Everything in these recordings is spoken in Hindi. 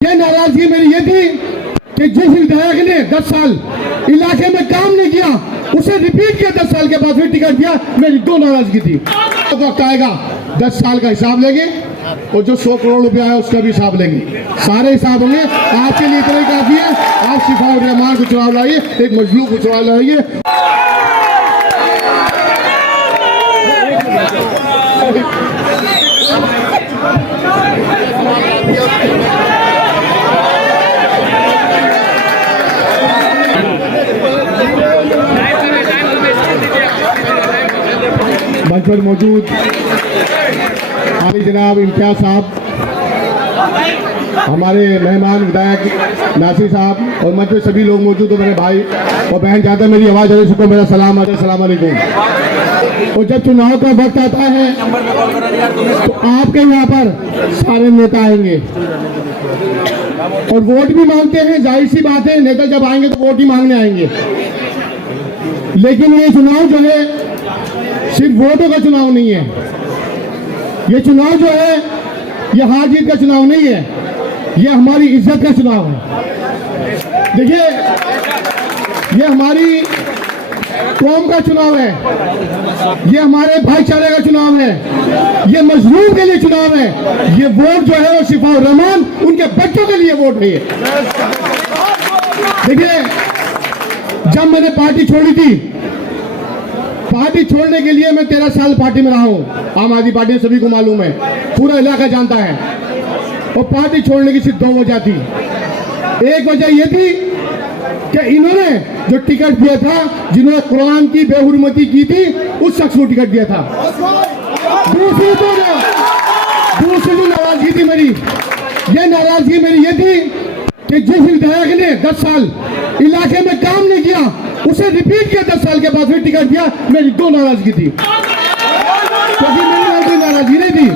ये नाराजगी मेरी ये थी कि जिस विधायक ने 10 साल इलाके में काम नहीं किया उसे रिपीट किया 10 साल के बाद फिर टिकट दिया, मेरी दो नाराजगी थी। वक्त आएगा 10 साल का हिसाब लेंगे और जो 100 करोड़ रुपया है उसका भी हिसाब लेंगे, सारे हिसाब होंगे। आपके लिए इतना ही काफी है, आप शिफाउर रहमान को चुनाव लाइए, एक मजलूम को चुनाव लाइए। मंच पर मौजूद जनाब इम्तियाज साहब, हमारे मेहमान विधायक नासिर साहब और मंच पे सभी लोग मौजूद हो, मेरे भाई और बहन, ज़्यादा मेरी आवाज़ आ सबको मेरा सलाम अलैकुम। और जब चुनाव का वक्त आता है तो आपके यहाँ पर सारे नेता आएंगे और वोट भी मांगते हैं, जाहिर सी बात है, नेता जब आएंगे तो वोट ही मांगने आएंगे। लेकिन ये चुनाव जो है सिर्फ वोटों का चुनाव नहीं है, ये चुनाव जो है ये हार जीत का चुनाव नहीं है, ये हमारी इज्जत का चुनाव है। देखिए, ये हमारी कौम का चुनाव है, ये हमारे भाईचारे का चुनाव है, ये मजलूम के लिए चुनाव है। ये वोट जो है वो शिफाउर रहमान उनके बच्चों के लिए वोट है। देखिए, जब मैंने पार्टी छोड़ी थी, पार्टी छोड़ने के लिए मैं 13 साल पार्टी में रहा हूं, आम आदमी पार्टी सभी को मालूम है, पूरा इलाका जानता है। और पार्टी छोड़ने की सिर्फ 2 वजह थी। एक वजह यह थी कि इन्होंने जो टिकट दिया था, जिन्होंने कुरान की बेहुरमती की थी, उस शख्स को टिकट दिया था। दूसरी जो नाराजगी थी मेरी, ये नाराजगी मेरी ये थी कि जिस विधायक ने 10 साल इलाके में काम नहीं किया उसे रिपीट किया 10 साल के बाद फिर टिकट दिया, मेरी दो नाराजगी थी, क्योंकि मेरी कोई नाराजगी नहीं थी।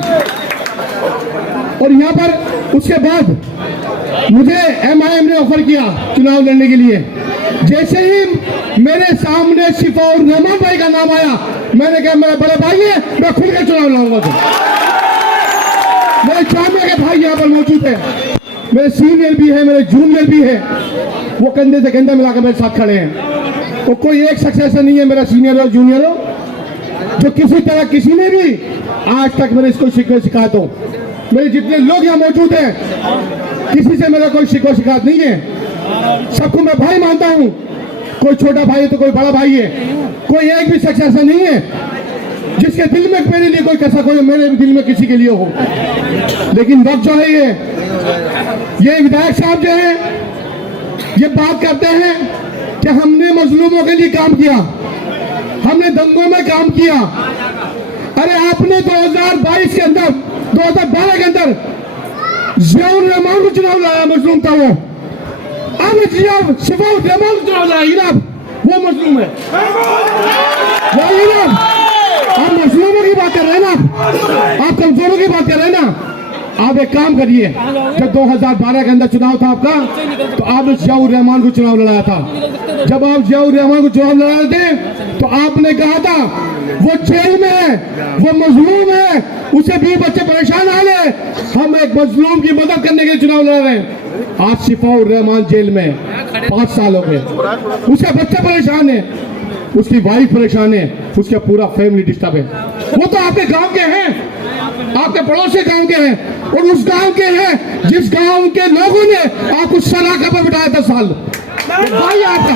और यहाँ पर उसके बाद मुझे MIM ने ऑफर किया चुनाव लड़ने के लिए। जैसे ही मेरे सामने शिफाउर रहमान भाई का नाम आया, मैंने कहा मेरा बड़ा भाई है, मैं खुल के चुनाव लड़ूंगा। मेरे चामिया के भाई यहाँ पर मौजूद है, मेरे सीनियर भी है, मेरे जूनियर भी है, वो कंधे से कंधा मिलाकर मेरे साथ खड़े हैं। तो कोई एक शख्स ऐसा नहीं है मेरा सीनियर और जूनियर हो जो किसी तरह किसी ने भी आज तक मेरे इसको शिकायत हो। मेरे जितने लोग यहाँ मौजूद हैं, किसी से मेरा कोई शिकायत नहीं है, सबको मैं भाई मानता हूँ। कोई छोटा भाई है तो कोई बड़ा भाई है, कोई एक भी शख्स ऐसा नहीं है जिसके दिल में मेरे लिए कोई कैसा कोई मेरे दिल में किसी के लिए हो। लेकिन वक्त जो है ये विधायक साहब जो है ये बात करते हैं कि हमने मजलूमों के लिए काम किया, हमने दंगों में काम किया। अरे आपने 2022 के अंदर, 2012 के अंदर जियाउर रहमान को चुनाव लाया, मजलूम था वो। आपने शिफाउर रहमान को चुनाव लाया, वो मजलूम है। आप मजलूमों की बात कर रहे हैं ना, आप कमजोरों की बात कर रहे हैं ना। आप एक काम करिए, जब 2012 के अंदर चुनाव था आपका, तो आपने जियाउर रहमान को चुनाव लड़ाया था। जब आप जियाउर रहमान को चुनाव लड़ा रहे थे तो आपने कहा था वो जेल में है, वो मजलूम है, उसे भी बच्चे परेशान आ रहे, हम एक मजलूम की मदद करने के लिए चुनाव लड़ा रहे हैं। आज शिफाउर रहमान जेल में 5 साल हो गए, उसके बच्चे परेशान है, उसकी वाइफ परेशान है, उसका पूरा फैमिली डिस्टर्ब है। वो तो आपके गांव के हैं, आपके पड़ोसी गांव के हैं, और उस गांव के हैं जिस गांव के लोगों ने आपको सराखा पर बिठाया 10 साल। भाई आपका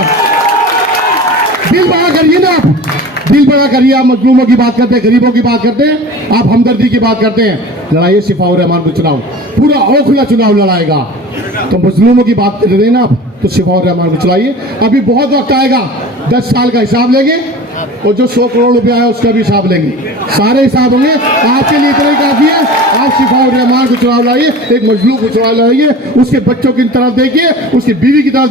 दिल बड़ा करिए ना, आप दिल बड़ा करिए। आप मजलूमों की बात करते हैं, गरीबों की बात करते हैं, आप हमदर्दी की बात करते हैं। लड़ाइए शिफाउर रहमान को चुनाव, पूरा ओखला चुनाव लड़ाएगा। तो मजलूमों की बात कर रहे हैं ना आप, तो शिफाउर रहमान को चलाइए। अभी बहुत वक्त आएगा, 10 साल का हिसाब लेंगे और जो 100 करोड़ रुपया है उसका भी हिसाब लेंगे, सारे हिसाब होंगे। आपके लिए इतना ही काफी है, आप शिफाउर रहमान को चुनाव लाइए, एक मजलूम को चुनाव लाइए, उसके बच्चों की तरफ देखिए, उसकी बीवी की तरफ